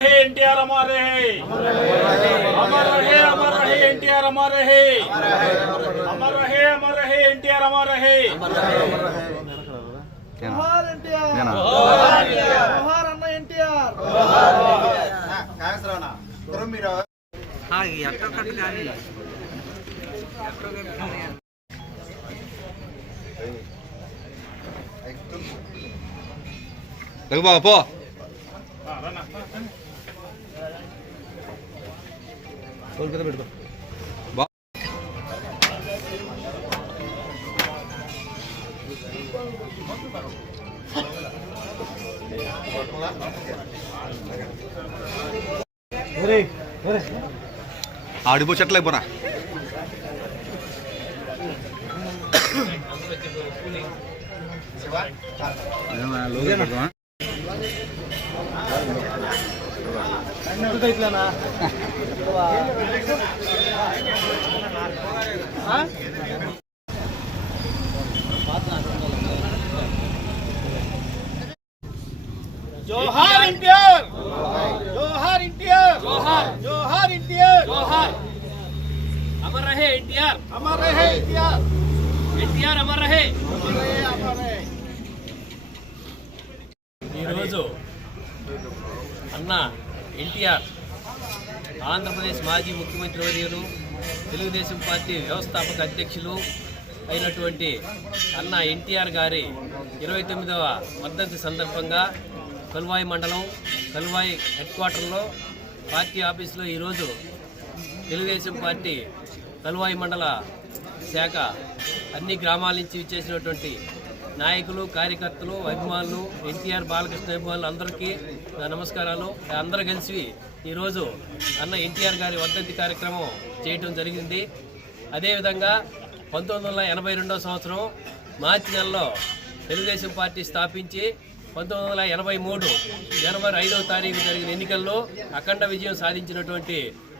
ఎన్టీఆర్ అమర్ రహే అమర్ రహే అమర్ రహే ఎన్టీఆర్ అమర్ రహే అమర్ రహే అమర్ రహే ఎన్టీఆర్ అమర్ రహే ఎన్టీఆర్. అన్న NTR. Lagu bang apa? Sol kita berdua. ఆడిపోచట్లే పోనా ఇట్లానా ఎన్టీఆర్ ఈరోజు అన్న ఎన్టీఆర్ ఆంధ్రప్రదేశ్ మాజీ ముఖ్యమంత్రి వర్యులు తెలుగుదేశం పార్టీ వ్యవస్థాపక అధ్యక్షులు అయినటువంటి అన్న ఎన్టీఆర్ గారి ఇరవై తొమ్మిదవ వర్ధంతి సందర్భంగా కల్వాయి మండలం కల్వాయి హెడ్ క్వార్టర్లో పార్టీ ఆఫీసులో ఈరోజు తెలుగుదేశం పార్టీ కలువాయి మండల శాఖ అన్ని గ్రామాల నుంచి ఇచ్చేసినటువంటి నాయకులు కార్యకర్తలు అభిమానులు ఎన్టీఆర్ బాలకృష్ణ అభిమానులు అందరికీ నా నమస్కారాలు. అందరూ కలిసి ఈరోజు అన్న ఎన్టీఆర్ గారి వర్ధంతి కార్యక్రమం చేయటం జరిగింది. అదేవిధంగా పంతొమ్మిది వందల ఎనభై రెండవ సంవత్సరం మార్చి నెలలో తెలుగుదేశం పార్టీ స్థాపించి పంతొమ్మిది వందల ఎనభై మూడు జనవరి ఐదవ తారీఖు జరిగిన ఎన్నికల్లో అఖండ విజయం సాధించినటువంటి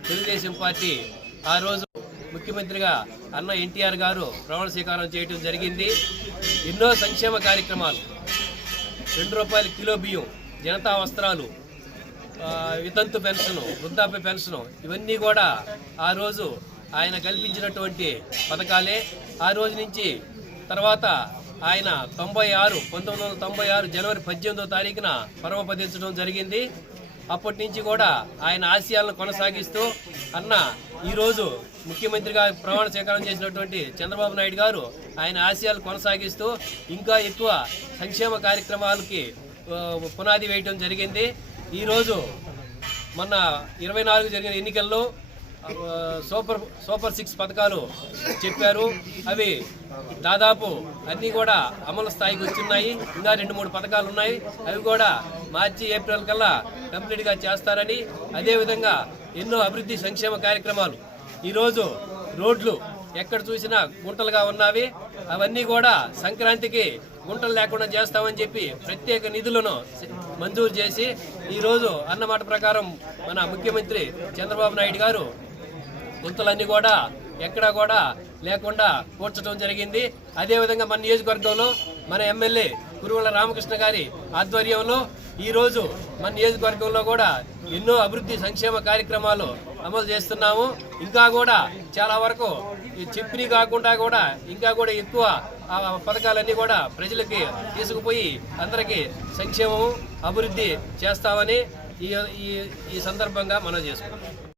తెలుగుదేశం పార్టీ ఆ రోజు ముఖ్యమంత్రిగా అన్న ఎన్టీఆర్ గారు ప్రమాణ స్వీకారం చేయడం జరిగింది. ఎన్నో సంక్షేమ కార్యక్రమాలు. రెండు రూపాయల కిలో బియ్యం జనతా వస్త్రాలు వితంతు పెన్షన్ వృద్ధాప్య పెన్షన్ ఇవన్నీ కూడా ఆ రోజు ఆయన కల్పించినటువంటి పథకాలే. ఆ రోజు నుంచి తర్వాత ఆయన తొంభై ఆరు పంతొమ్మిది వందల తొంభై ఆరు జనవరి పద్దెనిమిదో తారీఖున పరమపదించడం జరిగింది. అప్పటి నుంచి కూడా ఆయన ఆశయాలను కొనసాగిస్తూ అన్న ఈరోజు ముఖ్యమంత్రిగా ప్రమాణ స్వీకారం చేసినటువంటి చంద్రబాబు నాయుడు గారు ఆయన ఆశయాలు కొనసాగిస్తూ ఇంకా ఎక్కువ సంక్షేమ కార్యక్రమాలకి పునాది వేయటం జరిగింది. ఈరోజు మొన్న ఇరవై నాలుగు జరిగిన ఎన్నికల్లో సూపర్ సూపర్ సిక్స్ పథకాలు చెప్పారు. అవి దాదాపు అన్నీ కూడా అమలు స్థాయికి వచ్చున్నాయి. ఇంకా రెండు మూడు పథకాలు ఉన్నాయి. అవి కూడా మార్చి ఏప్రిల్ కల్లా కంప్లీట్గా చేస్తారని అదేవిధంగా ఎన్నో అభివృద్ధి సంక్షేమ కార్యక్రమాలు. ఈరోజు రోడ్లు ఎక్కడ చూసినా గుంటలుగా ఉన్నవి. అవన్నీ కూడా సంక్రాంతికి గుంటలు లేకుండా చేస్తామని చెప్పి ప్రత్యేక నిధులను మంజూరు చేసి ఈరోజు అన్నమాట ప్రకారం మన ముఖ్యమంత్రి చంద్రబాబు నాయుడు గారు గుంతలన్నీ కూడా ఎక్కడా కూడా లేకుండా కూర్చడం జరిగింది. అదేవిధంగా మన నియోజకవర్గంలో మన ఎమ్మెల్యే కురువల రామకృష్ణ గారి ఆధ్వర్యంలో ఈరోజు మన నియోజకవర్గంలో కూడా ఎన్నో అభివృద్ధి సంక్షేమ కార్యక్రమాలు అమలు చేస్తున్నాము. ఇంకా కూడా చాలా వరకు ఈ చెప్పినవి కాకుండా కూడా ఇంకా కూడా ఎక్కువ ఆ పథకాలన్నీ కూడా ప్రజలకి తీసుకుపోయి అందరికీ సంక్షేమం అభివృద్ధి చేస్తామని ఈ ఈ ఈ సందర్భంగా మనం చేసుకుంటాం